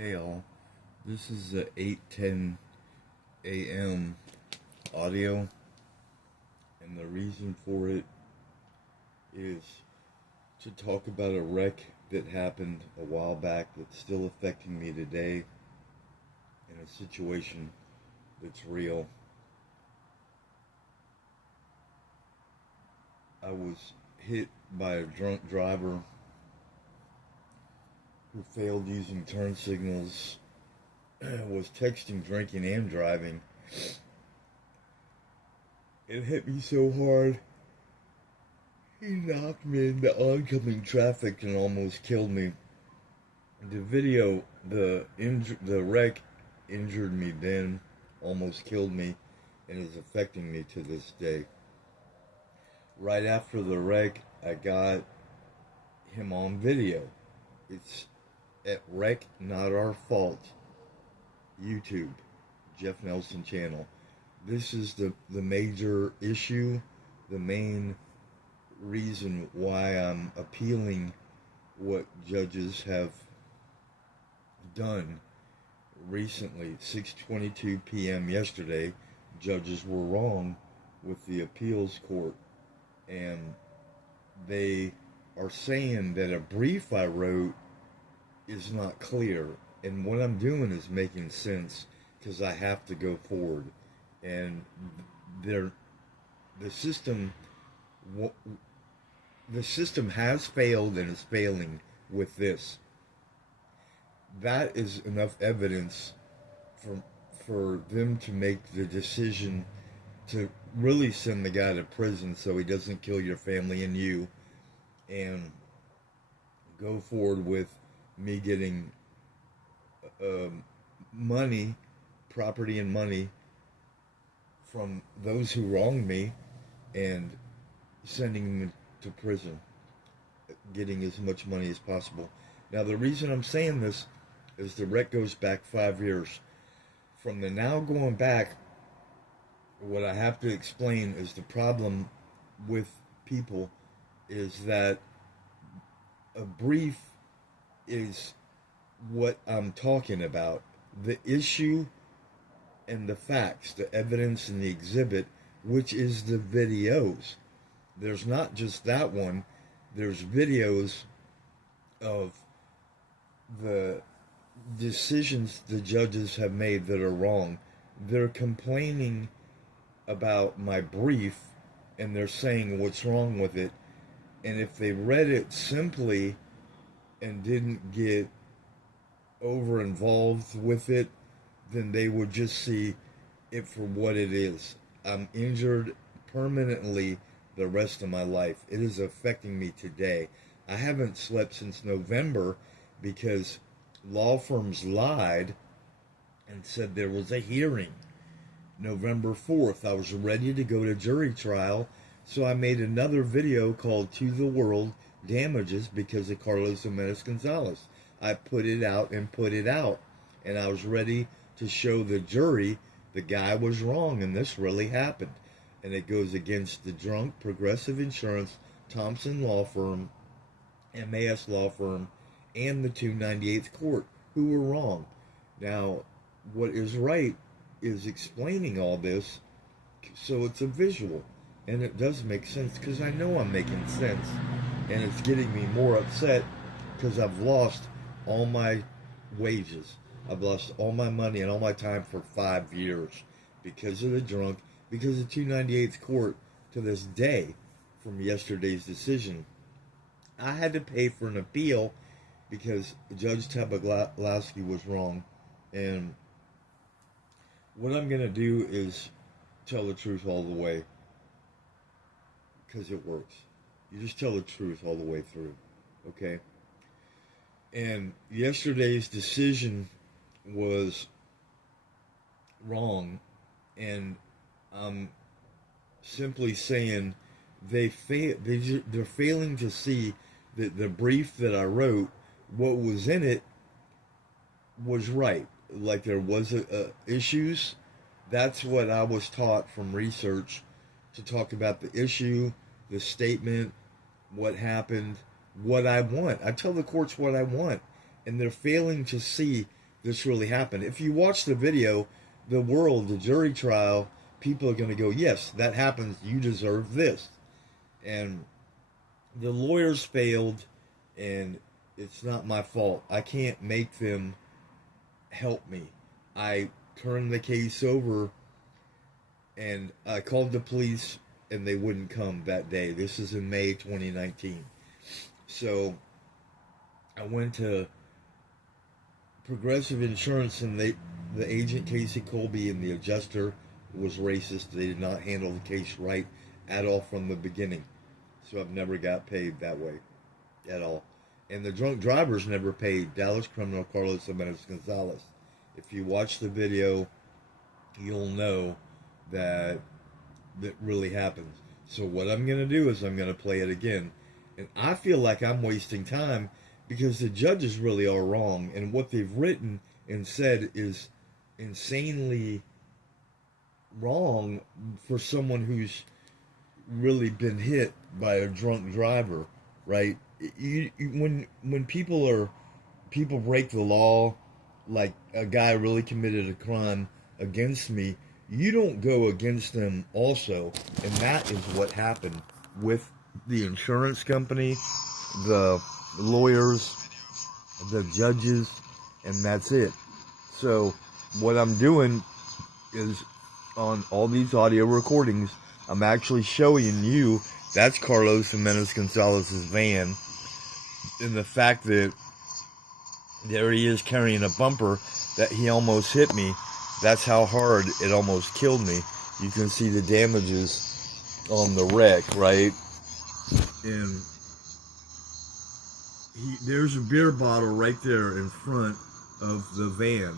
Hey all, this is the 8:10 a.m. audio, and the reason for it is to talk about a wreck that happened a while back that's still affecting me today in a situation that's real. I was hit by a drunk driver who failed using turn signals, was texting, drinking, and driving. It hit me so hard. He knocked me into oncoming traffic and almost killed me. The video, the wreck injured me then, almost killed me, and is affecting me to this day. Right after the wreck, I got him on video. It's at Wreck Not Our Fault, YouTube, Jeff Nelson channel. This is the major issue, the main reason why I'm appealing what judges have done recently. 6:22 p.m. yesterday, judges were wrong with the appeals court, and they are saying that a brief I wrote is not clear, and what I'm doing is making sense because I have to go forward, and the system the system has failed and is failing with this. That is enough evidence for them to make the decision to really send the guy to prison so he doesn't kill your family and you, and go forward with me getting money, property and money from those who wronged me, and sending them to prison, getting as much money as possible. Now, the reason I'm saying this is the wreck goes back 5 years. From the now going back, what I have to explain is the problem with people is that a brief is what I'm talking about. The issue and the facts, the evidence and the exhibit, which is the videos. There's not just that one. There's videos of the decisions the judges have made that are wrong. They're complaining about my brief, and they're saying what's wrong with it. And if they read it simply and didn't get over involved with it, then they would just see it for what it is. I'm injured permanently the rest of my life. It is affecting me today. I haven't slept since November because law firms lied and said there was a hearing November 4th. I was ready to go to jury trial, so I made another video called To the World Damages because of Carlos Jimenez Gonzalez. I put it out, and I was ready to show the jury the guy was wrong and this really happened. And it goes against the drunk Progressive Insurance, Thompson Law Firm, MAS Law Firm, and the 298th Court, who were wrong. Now, what is right is explaining all this so it's a visual, and it does make sense because I know I'm making sense, and it's getting me more upset because I've lost all my wages. I've lost all my money and all my time for 5 years because of the drunk, because of 298th Court to this day from yesterday's decision. I had to pay for an appeal because Judge Tabaglowski was wrong, and what I'm going to do is tell the truth all the way because it works. You just tell the truth all the way through, okay? And yesterday's decision was wrong, and I'm simply saying they're failing to see that the brief that I wrote, what was in it, was right. Like there was issues. That's what I was taught from research, to talk about the issue, the statement, what happened, what I want. I tell the courts what I want, and they're failing to see this really happened. If you watch the video, the jury trial, people are going to go, yes, that happens. You deserve this. And the lawyers failed, and it's not my fault. I can't make them help me. I turned the case over, and I called the police, and they wouldn't come that day. This is in May 2019. So I went to Progressive Insurance, and the agent Casey Colby and the adjuster was racist. They did not handle the case right at all from the beginning. So I've never got paid that way at all. And the drunk drivers never paid. Dallas criminal Carlos Jimenez Gonzalez. If you watch the video, you'll know that really happens. So what I'm going to do is I'm going to play it again. And I feel like I'm wasting time because the judges really are wrong. And what they've written and said is insanely wrong for someone who's really been hit by a drunk driver, right? When people break the law, like a guy really committed a crime against me, you don't go against them also. And that is what happened with the insurance company, the lawyers, the judges, and that's it. So what I'm doing is on all these audio recordings, I'm actually showing you that's Carlos Jimenez Gonzalez's van, and the fact that there he is carrying a bumper that he almost hit me. That's how hard it almost killed me. You can see the damages on the wreck, right? And there's a beer bottle right there in front of the van.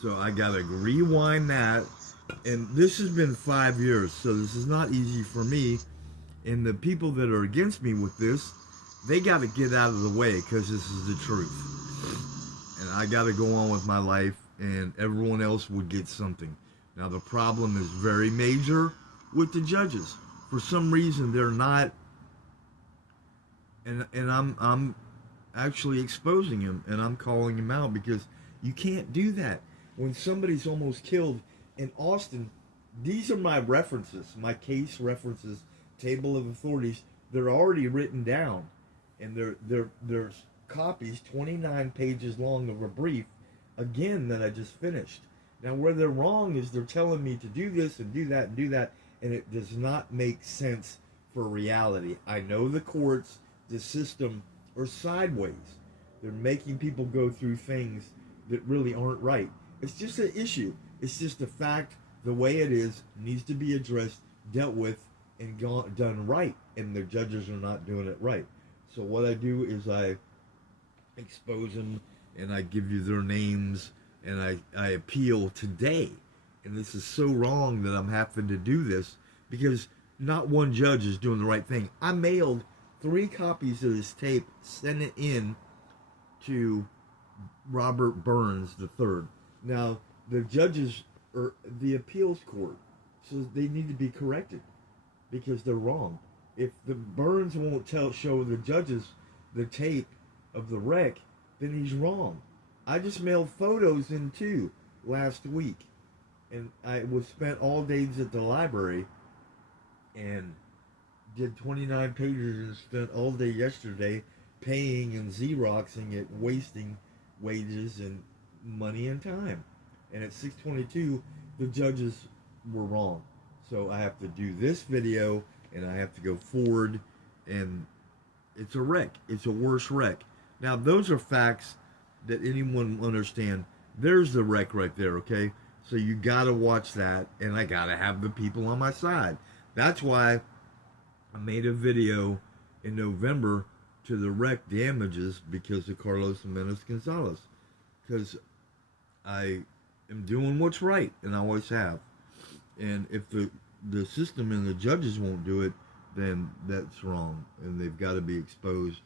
So I gotta rewind that. And this has been 5 years, so this is not easy for me. And the people that are against me with this, they gotta get out of the way because this is the truth. And I gotta go on with my life, and everyone else would get something. Now the problem is very major with the judges. For some reason they're not, and I'm actually exposing him, and I'm calling him out because you can't do that. When somebody's almost killed in Austin, these are my references, my case references, table of authorities. They're already written down, and there's copies, 29 pages long of a brief, again, that I just finished. Now, where they're wrong is they're telling me to do this and do that and do that, and it does not make sense for reality. I know the courts, the system are sideways. They're making people go through things that really aren't right. It's just an issue. It's just a fact. The way it is needs to be addressed, dealt with, and done right. And the judges are not doing it right. So what I do is I expose them, and I give you their names, and I appeal today. And this is so wrong that I'm having to do this because not one judge is doing the right thing. I mailed 3 copies of this tape, sent it in to Robert Burns III. Now, the judges are the appeals court, so they need to be corrected because they're wrong. If the Burns won't show the judges the tape of the wreck, then he's wrong. I just mailed photos in too last week, and I was spent all days at the library and did 29 pages and spent all day yesterday paying and Xeroxing it, wasting wages and money and time. And at 6:22, the judges were wrong. So I have to do this video, and I have to go forward, and it's a wreck. It's a worse wreck. Now, those are facts that anyone will understand. There's the wreck right there, okay? So you gotta watch that, and I gotta have the people on my side. That's why I made a video in November to the wreck damages because of Carlos Jimenez Gonzalez. Because I am doing what's right, and I always have. And if the system and the judges won't do it, then that's wrong, and they've got to be exposed,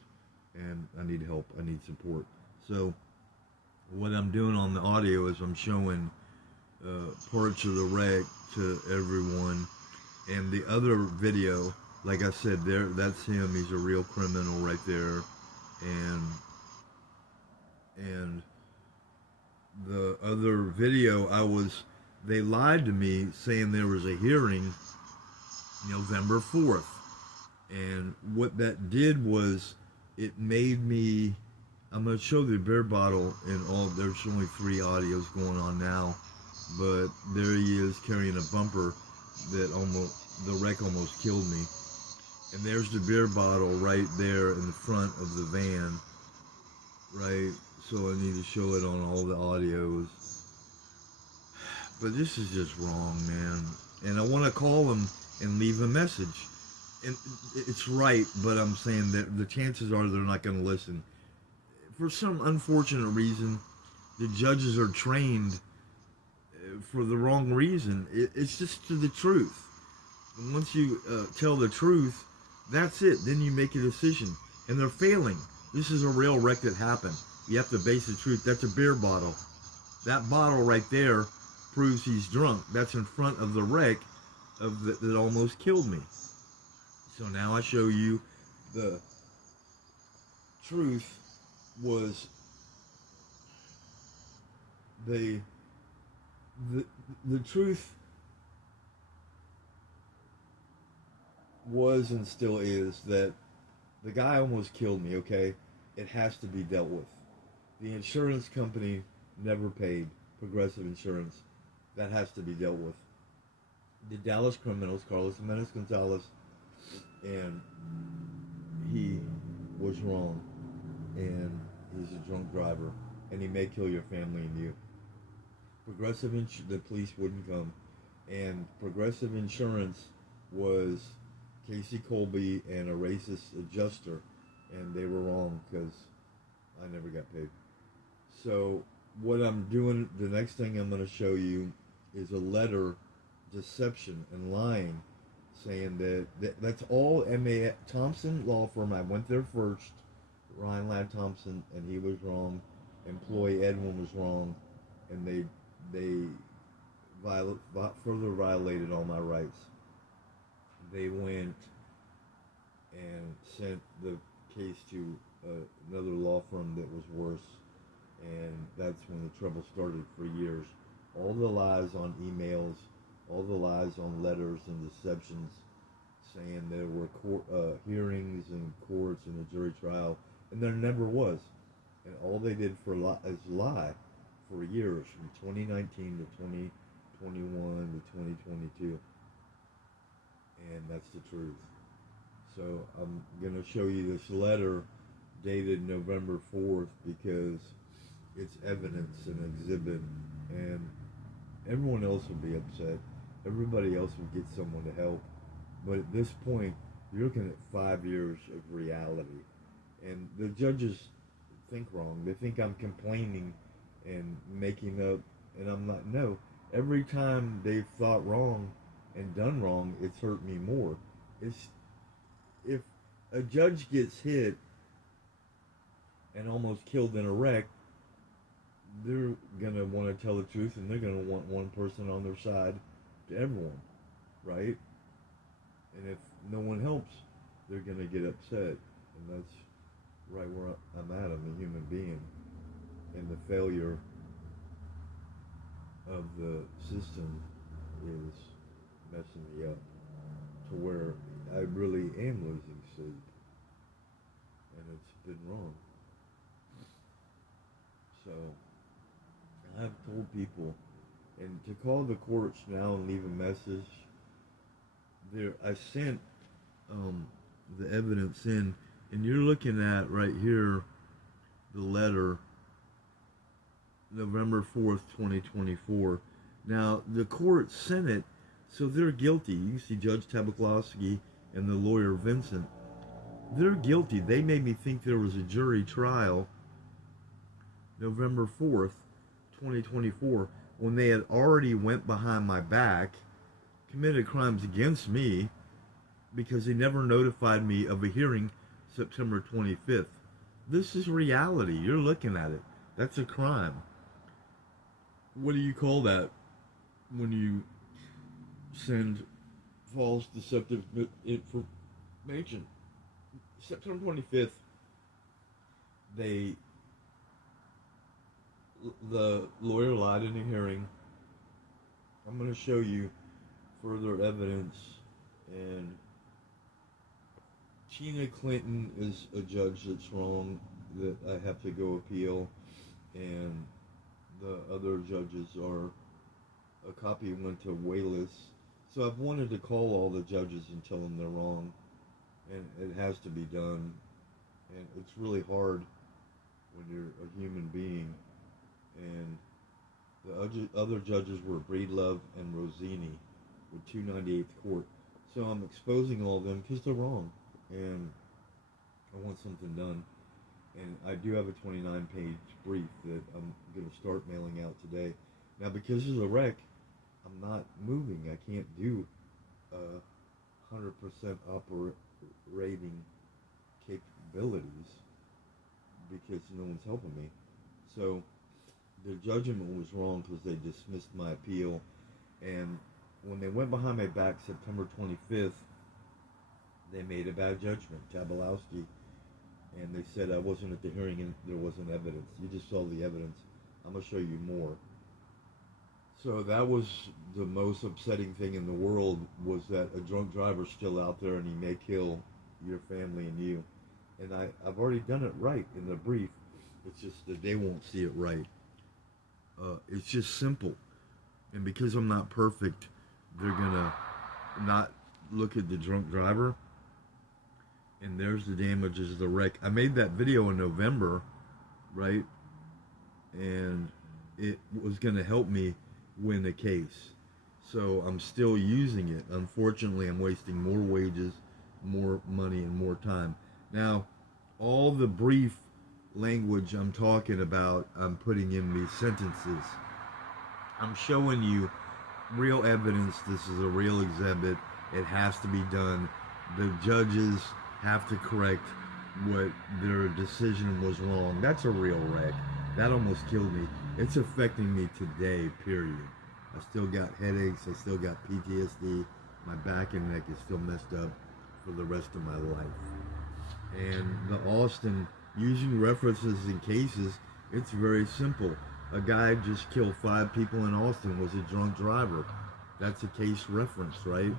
and I need help, I need support. So what I'm doing on the audio is I'm showing parts of the wreck to everyone, and the other video, like I said, that's him. He's a real criminal right there, and the video, they lied to me saying there was a hearing November 4th. And what that did was it made me, I'm going to show the beer bottle in all, there's only 3 audios going on now, but there he is carrying a bumper that the wreck almost killed me. And there's the beer bottle right there in the front of the van, right? So I need to show it on all the audios. But this is just wrong, man. And I want to call them and leave a message. And it's right, but I'm saying that the chances are they're not going to listen. For some unfortunate reason, the judges are trained for the wrong reason. It's just the truth. And once you tell the truth, that's it. Then you make a decision. And they're failing. This is a real wreck that happened. You have to base the truth. That's a beer bottle. That bottle right there proves he's drunk. That's in front of the wreck that almost killed me. So now I show you the truth was the truth was and still is that the guy almost killed me, okay? It has to be dealt with. The insurance company never paid, Progressive Insurance. That has to be dealt with. The Dallas criminals, Carlos Jimenez Gonzalez, and he was wrong, and he's a drunk driver, and he may kill your family and you. The police wouldn't come, and Progressive Insurance was Casey Colby and a racist adjuster, and they were wrong because I never got paid. So what I'm doing, the next thing I'm going to show you is a letter, deception and lying, saying that's all M.A. Thompson law firm. I went there first, Ryan Ladd Thompson, and he was wrong. Employee Edwin was wrong, and they further violated all my rights. They went and sent the case to another law firm that was worse, and that's when the trouble started for years. All the lies on emails, all the lies on letters and deceptions, saying there were hearings and courts and a jury trial, and there never was. And all they did is lie for years, from 2019 to 2021 to 2022. And that's the truth. So I'm going to show you this letter dated November 4th because it's evidence and exhibit, and everyone else will be upset. Everybody else will get someone to help. But at this point, you're looking at 5 years of reality. And the judges think wrong. They think I'm complaining and making up, and I'm not. No. Every time they've thought wrong and done wrong, it's hurt me more. If a judge gets hit and almost killed in a wreck, they're going to want to tell the truth, and they're going to want one person on their side to everyone, right? And if no one helps, they're going to get upset, and that's right where I'm at. I'm a human being, and the failure of the system is messing me up to where I really am losing sleep, and it's been wrong. So I've told people, and to call the courts now and leave a message, I sent the evidence in, and you're looking at right here the letter, November 4th, 2024. Now, the court sent it, so they're guilty. You see Judge Tabaklowski and the lawyer Vincent. They're guilty. They made me think there was a jury trial November 4th, 2024, when they had already went behind my back, committed crimes against me, because they never notified me of a hearing September 25th. This is reality. You're looking at it. That's a crime. What do you call that when you send false, deceptive information? September 25th, they the lawyer lied in a hearing. I'm going to show you further evidence. And Tina Clinton is a judge that's wrong, that I have to go appeal. And the other judges are, a copy went to Wayless. So I've wanted to call all the judges and tell them they're wrong. And it has to be done. And it's really hard when you're a human being. And the other judges were Breedlove and Rosini with 298th Court. So I'm exposing all of them because they're wrong. And I want something done. And I do have a 29-page brief that I'm going to start mailing out today. Now, because of the wreck, I'm not moving. I can't do 100% operating capabilities because no one's helping me. So the judgment was wrong because they dismissed my appeal. And when they went behind my back September 25th, they made a bad judgment, Tabalowski. And they said I wasn't at the hearing and there wasn't evidence. You just saw the evidence. I'm going to show you more. So that was the most upsetting thing in the world, was that a drunk driver's still out there and he may kill your family and you. And I've already done it right in the brief. It's just that they won't see it right. It's just simple. And because I'm not perfect, they're going to not look at the drunk driver. And there's the damages of the wreck. I made that video in November, right? And it was going to help me win the case. So I'm still using it. Unfortunately, I'm wasting more wages, more money, and more time. Now, all the brief language I'm talking about, I'm putting in these sentences. I'm showing you real evidence. This is a real exhibit. It has to be done. The judges have to correct what their decision was wrong. That's a real wreck. That almost killed me. It's affecting me today, period. I still got headaches. I still got PTSD. My back and neck is still messed up for the rest of my life. And the Austin, using references in cases, it's very simple. A guy just killed 5 people in Austin, was a drunk driver. That's a case reference, right?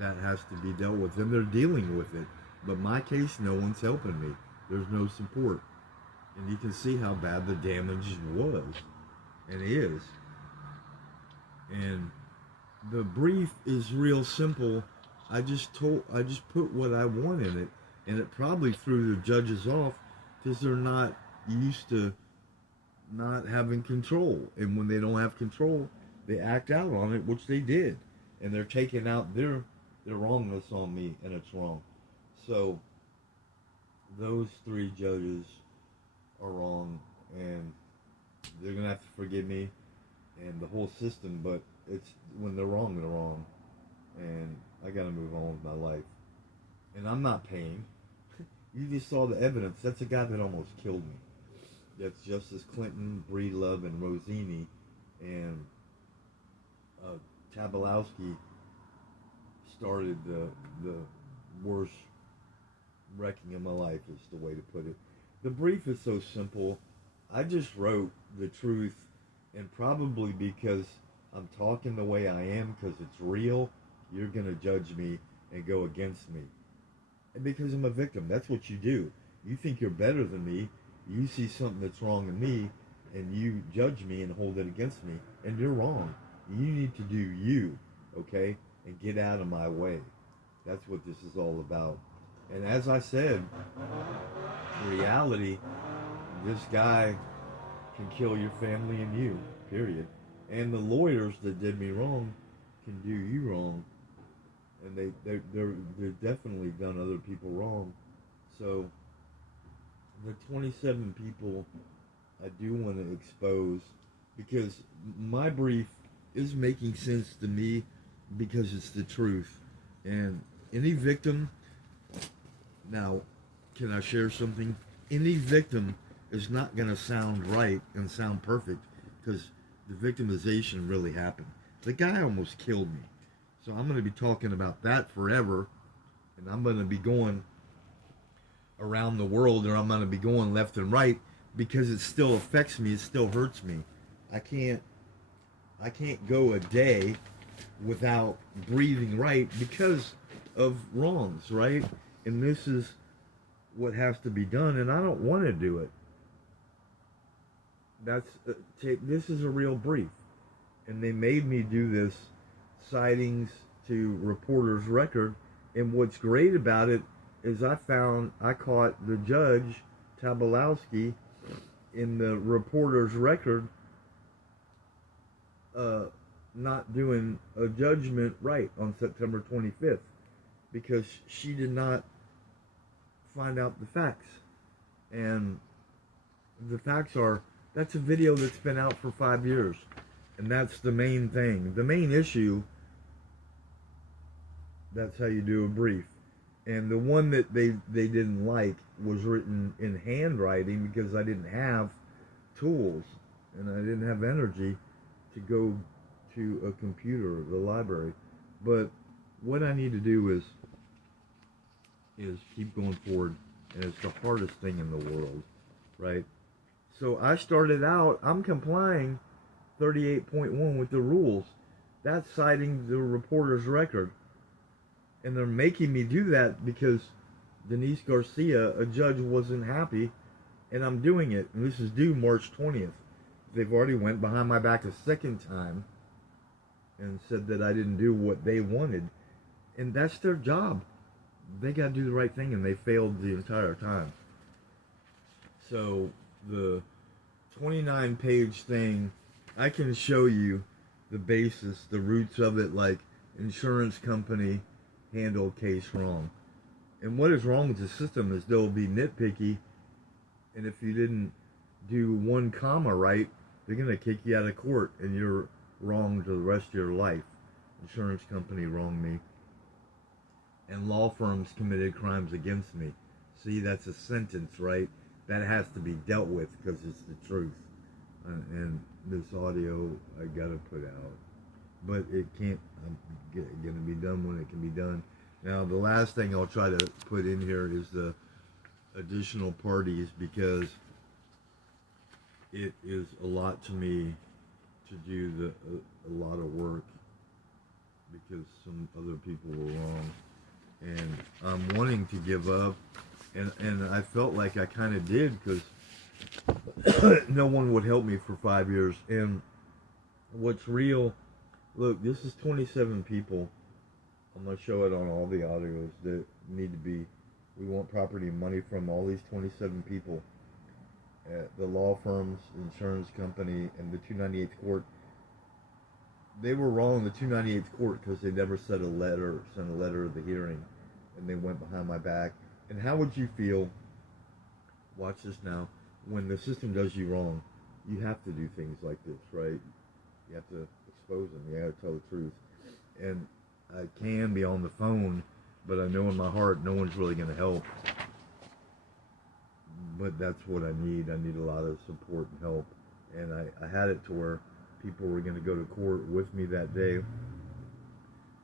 That has to be dealt with, and they're dealing with it. But my case, no one's helping me. There's no support. And you can see how bad the damage was, and is. And the brief is real simple. I just put what I want in it, and it probably threw the judges off because they're not used to not having control. And when they don't have control, they act out on it, which they did. And they're taking out their wrongness on me, and it's wrong. So those 3 judges are wrong, and they're gonna have to forgive me and the whole system. But it's when they're wrong, and I gotta move on with my life. And I'm not paying. You just saw the evidence. That's a guy that almost killed me. That's Justice Clinton, Breedlove, and Rosini, and Tabalowski started the worst wrecking of my life, is the way to put it. The brief is so simple. I just wrote the truth, and probably because I'm talking the way I am, because it's real, you're going to judge me and go against me. And because I'm a victim, that's what you do. You think you're better than me, you see something that's wrong in me, and you judge me and hold it against me, and you're wrong. You need to do you, okay? And get out of my way. That's what this is all about. And as I said, in reality, this guy can kill your family and you, period. And the lawyers that did me wrong can do you wrong. And they've definitely done other people wrong. So the 27 people I do want to expose, because my brief is making sense to me because it's the truth. And any victim, now, can I share something? Any victim is not going to sound right and sound perfect, because the victimization really happened. The guy almost killed me. So I'm going to be talking about that forever, and I'm going to be going around the world, or I'm going to be going left and right, because it still affects me. It still hurts me. I can't go a day without breathing right because of wrongs, right? And this is what has to be done, and I don't want to do it. This is a real brief, and they made me do this sightings to reporter's record. And what's great about it is I caught the judge Tabalowski in the reporter's record not doing a judgment right on September 25th because she did not find out the facts. And the facts are, that's a video that's been out for 5 years. And that's the main thing. The main issue, that's how you do a brief. And the one that they didn't like was written in handwriting because I didn't have tools and I didn't have energy to go to a computer or the library. But what I need to do is keep going forward, and it's the hardest thing in the world, right? So I started out, I'm complying 38.1 with the rules. That's citing the reporter's record. And they're making me do that because Denise Garcia, a judge, wasn't happy, and I'm doing it. And this is due March 20th. They've already went behind my back a second time and said that I didn't do what they wanted. And that's their job. They got to do the right thing, and they failed the entire time. So the 29-page thing, I can show you the basis, the roots of it, like insurance company handled case wrong. And what is wrong with the system is they'll be nitpicky, and if you didn't do one comma right, they're going to kick you out of court, and you're wrong to the rest of your life. Insurance company wronged me, and law firms committed crimes against me. See, that's a sentence, right? That has to be dealt with because it's the truth. And this audio I gotta put out, but it can't. I'm gonna be done when it can be done. Now, the last thing I'll try to put in here is the additional parties, because it is a lot to me to do a lot of work because some other people were wrong, and I'm wanting to give up, and I felt like I kind of did because no one would help me for 5 years. And what's real, look, this is 27 people. I'm going to show it on all the audios that need to be, we want property and money from all these 27 people. The law firms, insurance company, and the 298th court. They were wrong, the 298th court, because they never sent a letter of the hearing, and they went behind my back. And how would you feel, watch this now, when the system does you wrong? You have to do things like this, right? You have to expose them. You have to tell the truth. And I can be on the phone, but I know in my heart no one's really going to help. But that's what I need. I need a lot of support and help. And I had it to where people were going to go to court with me that day.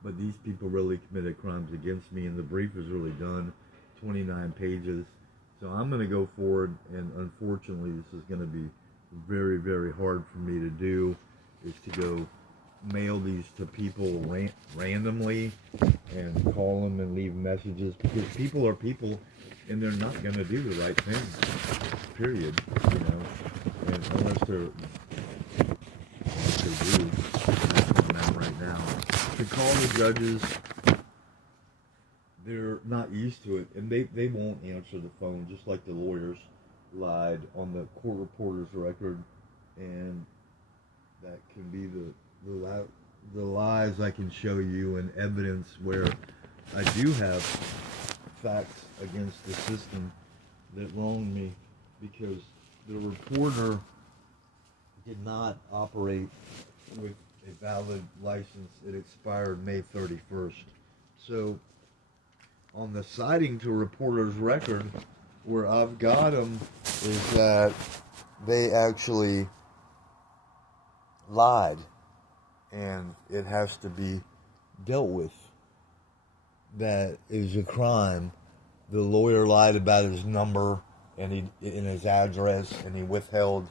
But these people really committed crimes against me, and the brief is really done, 29 pages. So I'm going to go forward, and unfortunately this is going to be very, very hard for me to do, is to go mail these to people randomly and call them and leave messages, because people are people and they're not going to do the right thing, period, you know, and unless they do, that's where I'm at right now. To call the judges, they're not used to it, and they won't answer the phone, just like the lawyers lied on the court reporter's record. And that can be the lies I can show you, and evidence where I do have facts against the system that wronged me, because the reporter did not operate with a valid license. It expired May 31st. So on the citing to reporter's record, where I've got them, is that they actually lied, and it has to be dealt with. That is a crime. The lawyer lied about his number. and he in his address, and he withheld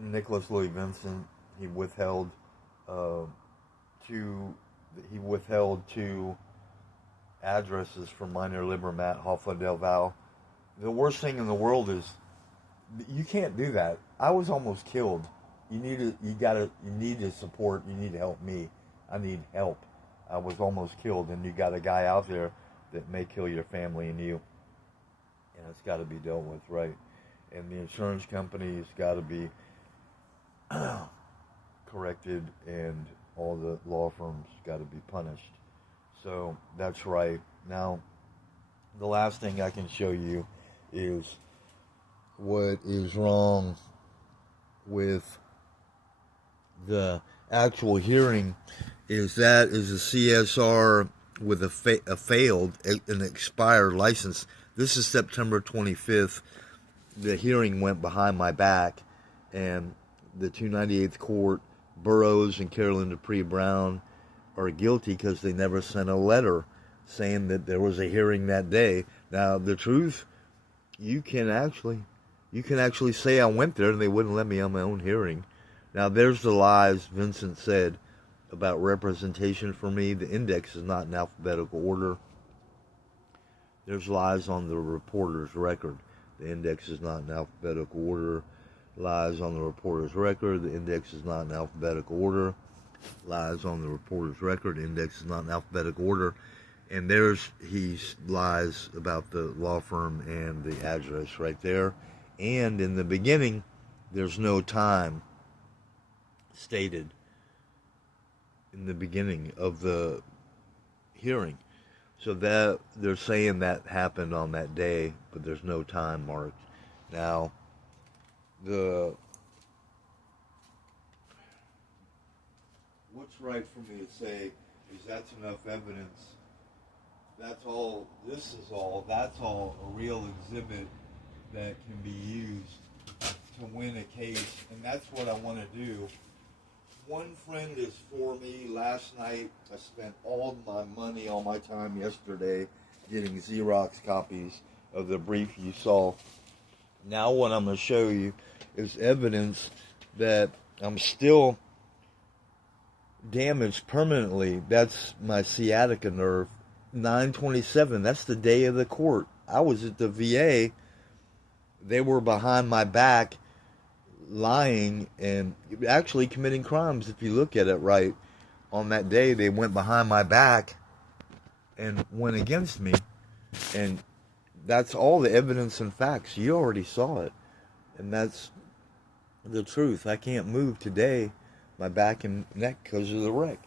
Nicholas Louis Vincent. He withheld two. He withheld two addresses from Minor Libermat, Hoffa del Val. The worst thing in the world is you can't do that. I was almost killed. You need to support. You need to help me. I need help. I was almost killed, and you got a guy out there that may kill your family and you, and it's got to be dealt with, right? And the insurance company has got to be corrected, and all the law firms got to be punished. So that's right. Now, the last thing I can show you is what is wrong with the actual hearing. Is that is a CSR with an expired license. This is September 25th. The hearing went behind my back, and the 298th Court, Burroughs and Carolyn Dupree Brown, are guilty because they never sent a letter saying that there was a hearing that day. Now, the truth, you can actually say I went there and they wouldn't let me on my own hearing. Now, there's the lies Vincent said about representation for me. The index is not in alphabetical order. There's lies on the reporter's record. The index is not in alphabetical order. Lies on the reporter's record. The index is not in alphabetical order. Lies on the reporter's record. The index is not in alphabetical order. And he lies about the law firm and the address right there. And in the beginning, there's no time stated in the beginning of the hearing. So that they're saying that happened on that day, but there's no time marked. Now, what's right for me to say is that's enough evidence. That's all a real exhibit that can be used to win a case, and that's what I want to do. One friend is for me. Last night, I spent all my money, all my time yesterday getting Xerox copies of the brief you saw. Now what I'm going to show you is evidence that I'm still damaged permanently. That's my sciatica nerve. 9/27, that's the day of the court. I was at the VA. They were behind my back, lying and actually committing crimes. If you look at it right, on that day they went behind my back and went against me, and that's all the evidence and facts. You already saw it, and that's the truth. I can't move today, my back and neck, because of the wreck.